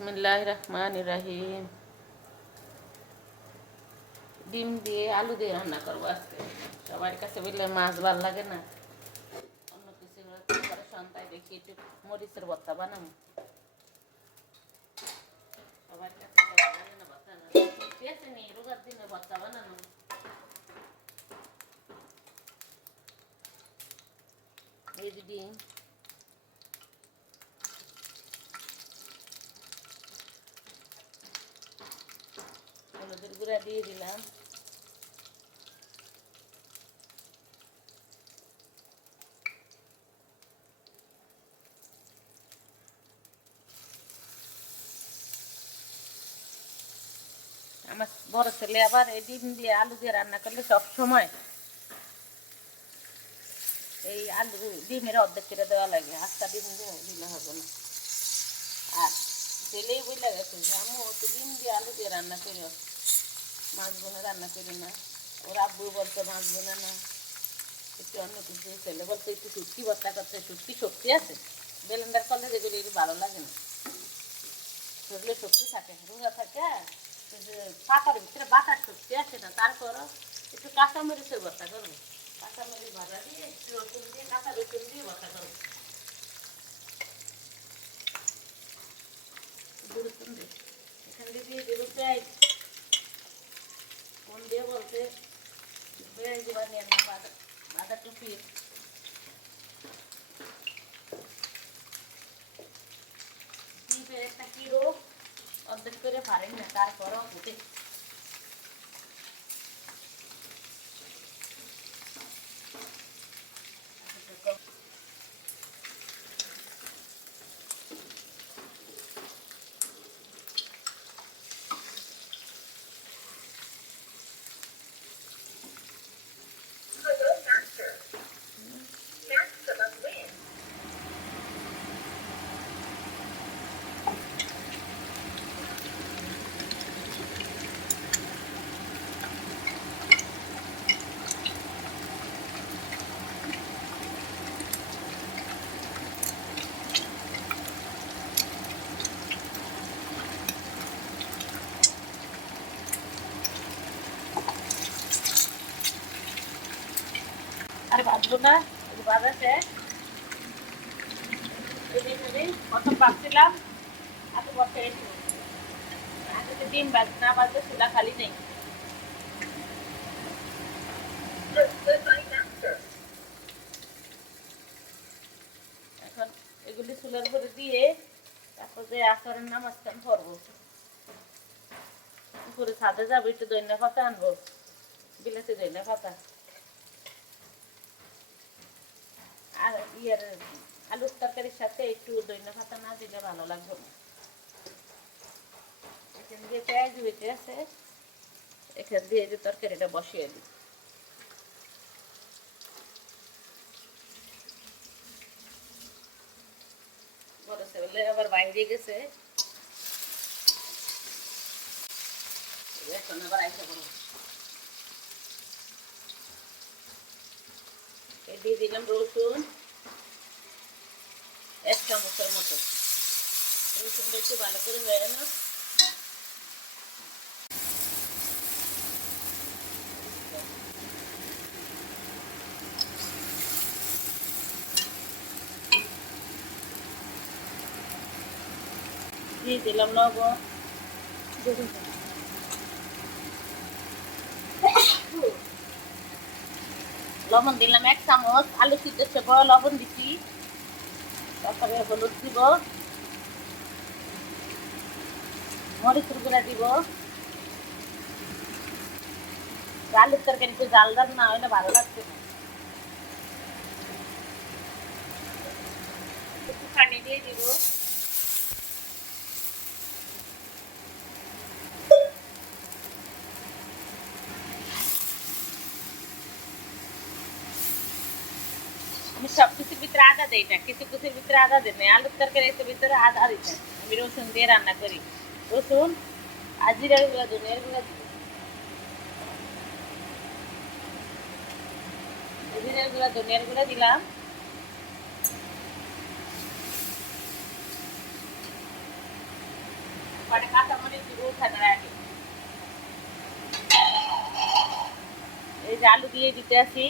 বিসমিল্লাহির রহমানির রহিম। ডিম দিয়ে আলু দিয়ে রান্না করবো আজকে। সবার কাছে বললে মাছ ভাল লাগে না, অন্য কিছু করে সন্তায় দেখি একটু মরিচের ভর্তা বানাবো। সবার কাছে ভালো লাগে না ভর্তা না, ঠিক আছে নি রোগার দিনে ভর্তা বানানো। এই যে ডিম, হলুদের গুঁড়া দিয়ে দিলাম, আমার বড় ছেলে আবার এই ডিম দিয়ে আলু দিয়ে রান্না করলে সব সময় এই আলু ডিমের অর্ধেক করে দেওয়া লাগে, আটটা ডিম দিয়ে দিলে হবে না। আর ছেলেই বলে গেছে যে আমি তো ডিম দিয়ে আলু দিয়ে রান্না করি, মাছ বোনে রান্না করি না। ওর আব্বু বলতো মাছ বোনে না, একটু অন্য কিছু। ছেলে বলতো একটু শুটকি ভর্তা করতে, শুটকি শক্তি আছে, বেলেন্ডার করলে যেগুলো একটু ভালো লাগে না, শরীরে শক্তি থাকে, রোগা থাকে। কিন্তু পাতার ভিতরে বাতার শক্তি আসে না। তারপরও একটু কাঁচামরিচের ভর্তা করবো, কাঁচামরিচ ভাজা দিয়ে একটু রসুন দিয়ে, কাঁচা রসুন দিয়ে ভর্তা করবো। রসুন দিয়ে এখান দিয়ে দেবো পেঁয়াজ, কোন দিয়ে বলতে পেঁয়াজ বানিয়ে না বাঁধাকপি, ডিমের একটা কিলো অর্ধেক করে পারেন না, তারপরও উঠে আর বাঁধবো না। বাঁধা শেষ, প্রথম বাঁধছিলাম এত বছর এসে ডিম না বাঁধতে চুলা খালি নেই। এখন এগুলি চুলার উপরে দিয়ে তারপর যে আসরের নামাজটা পড়বো, উপরে ছাদে যাবো, একটু দইনা পাতা আনবো, বিলাতি দইনা পাতা। আর ইয়ের আলুর তরকারির সাথে একটু দইনা পাতা না দিলে ভালো লাগবে না। এখান দিয়ে পেঁয়াজ বেটে আছে, এখান দিয়ে যে তরকারিটা বসিয়ে দিই। বড় ছেলে আবার বাইরে গেছে, এখন আবার আইসা বড় দিয়ে দিলাম রসুন 1 চামচের মতো। রসুনটা একটু ভালো করে হয়ে না, দিয়ে দিলাম লবণ, লবণ দিলাম 1 চামচ। আলু সিদ্ধ বড় লবণ দিচ্ছি, তারপরে হলুদ দিব, মরিচের গুঁড়া দিব। আলুর তরকারি একটু জাল জাল না হলে ভালো লাগছে না। একটু পানি দিয়ে দিব, আমি সব কিছুর ভিতরে আদা দেই না, কিছু কিছুর ভিতরে আদা দিই না। আলুর তরকারির ভিতরে আদা দিই না, আমি রসুন দিয়ে রান্না করি। রসুন আর জিরার গুঁড়া, ধনিয়ার গুঁড়া দিব, জিরার গুঁড়া ধনিয়ার গুঁড়া দিলাম। কটা কাঁচামরিচ দিব উঠানোর আগে। এই যে আলু দিয়ে দিতে আসি।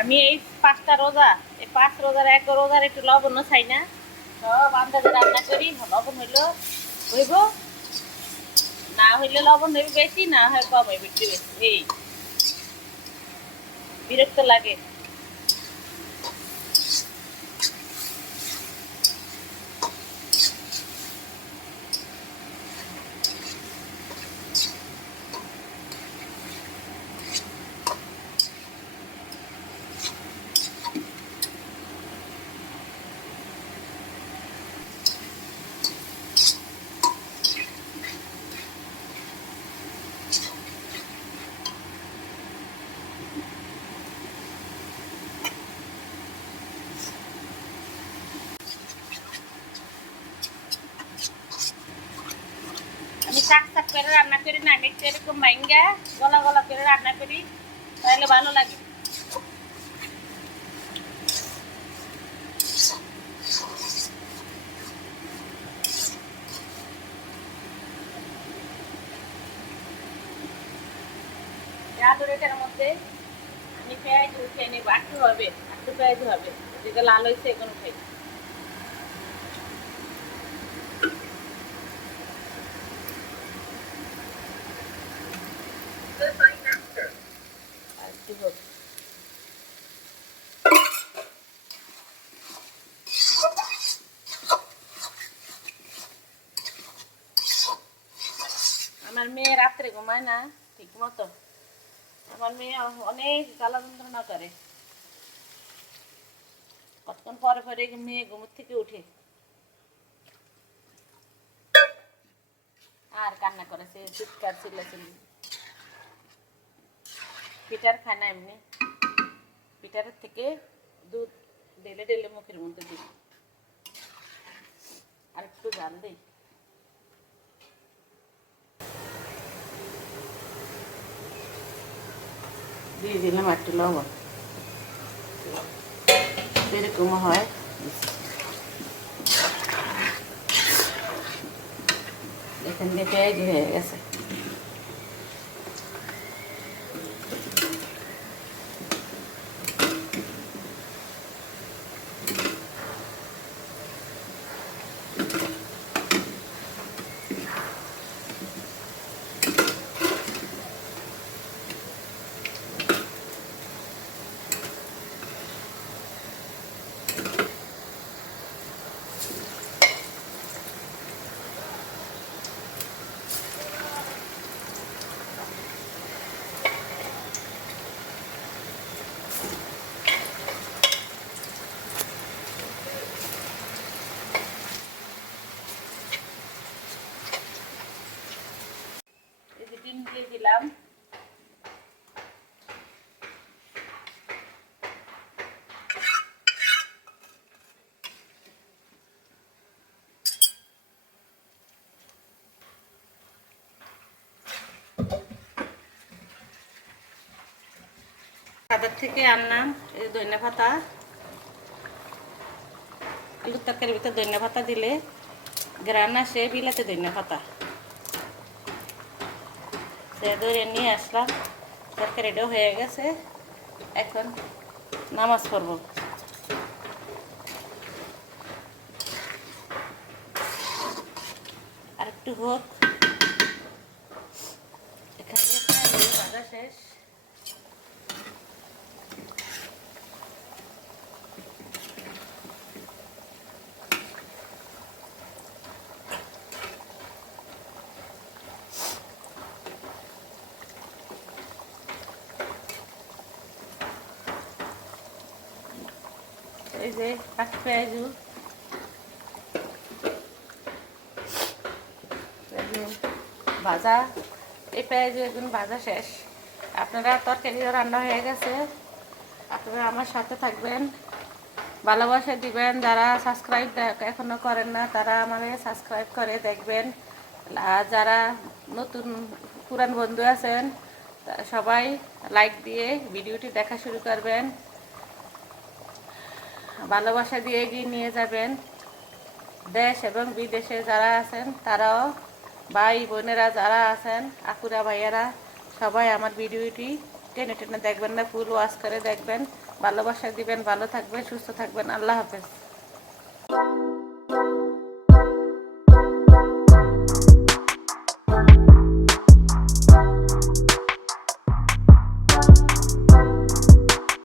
আমি এই 5টা রোজা, এই 5 রোজার এক রোজার একটু লবণ খাই না, সব আন্দাজে রান্না করি। লবণ হইলো হইব, না হইলে লবণ হইবে বেশি, না হয় কম হইবে একটু বেশি। এই বিরক্ত লাগে। আমি শাক শাক করে রান্না করি না, আমি একটু এরকম মাইঙ্গা গলা গলা করে রান্না করি, তাহলে ভালো লাগে। আলুর এটার মধ্যে আমি পেঁয়াজ উঠিয়ে নিব, একটু হবে, একটু পেঁয়াজ হবে, যেটা লাল হয়েছে এখন উঠাই। আর একটু হোক। আমার মেয়ে রাত্রে ঘুমায় না ঠিক মতো, আমার মেয়ে অনেক জ্বালা যন্ত্রণা করে, কতক্ষণ পরে পরে মেয়ে ঘুমোর থেকে উঠে আর কান্না করেছে, চিৎকার চিল্লাচিল্লি। পিঠার খায় না এমনি, পিঠারের থেকে দুধ ঢেলে ঢেলে মুখের মধ্যে দিই, আর একটু জাল দিই। দিয়ে দিলাম একটু লবণ, এরকম হয়। এখান দিয়ে পেঁয়াজ হয়ে গেছে। ডিম দিয়ে দিলাম, বাজার থেকে আনলাম এই ধনিয়া পাতা। আলুর তরকারির ভিতরে ধনিয়া পাতা দিলে গ্রান আসে, বিলাতে ধনিয়া পাতা সে ধরে নিয়ে আসলাম। তরকারিটাও হয়ে গেছে, এখন নামাজ পড়ব। আর একটু হোক, এখানে ভাজা শেষ। এই যে কাঁচা পেঁয়াজ ভাজা, এই পেঁয়াজ এখন ভাজা শেষ। আপনারা তরকারি রান্না হয়ে গেছে, আপনারা আমার সাথে থাকবেন, ভালোবাসা দিবেন। যারা সাবস্ক্রাইব এখনো করেন না তারা আমাদের সাবস্ক্রাইব করে দেখবেন। আর যারা নতুন পুরান বন্ধু আছেন সবাই লাইক দিয়ে ভিডিওটি দেখা শুরু করবেন। ভালোবাসা দিয়ে এগিয়ে নিয়ে যাবেন। দেশ এবং বিদেশে যারা আছেন তারাও, ভাই বোনেরা যারা আছেন, আপুরা ভাইয়েরা, সবাই আমার ভিডিওটি টেনে টেনে দেখবেন না, ফুল ওয়াচ করে দেখবেন। ভালোবাসা দিবেন, ভালো থাকবেন, সুস্থ থাকবেন। আল্লাহ হাফেজ।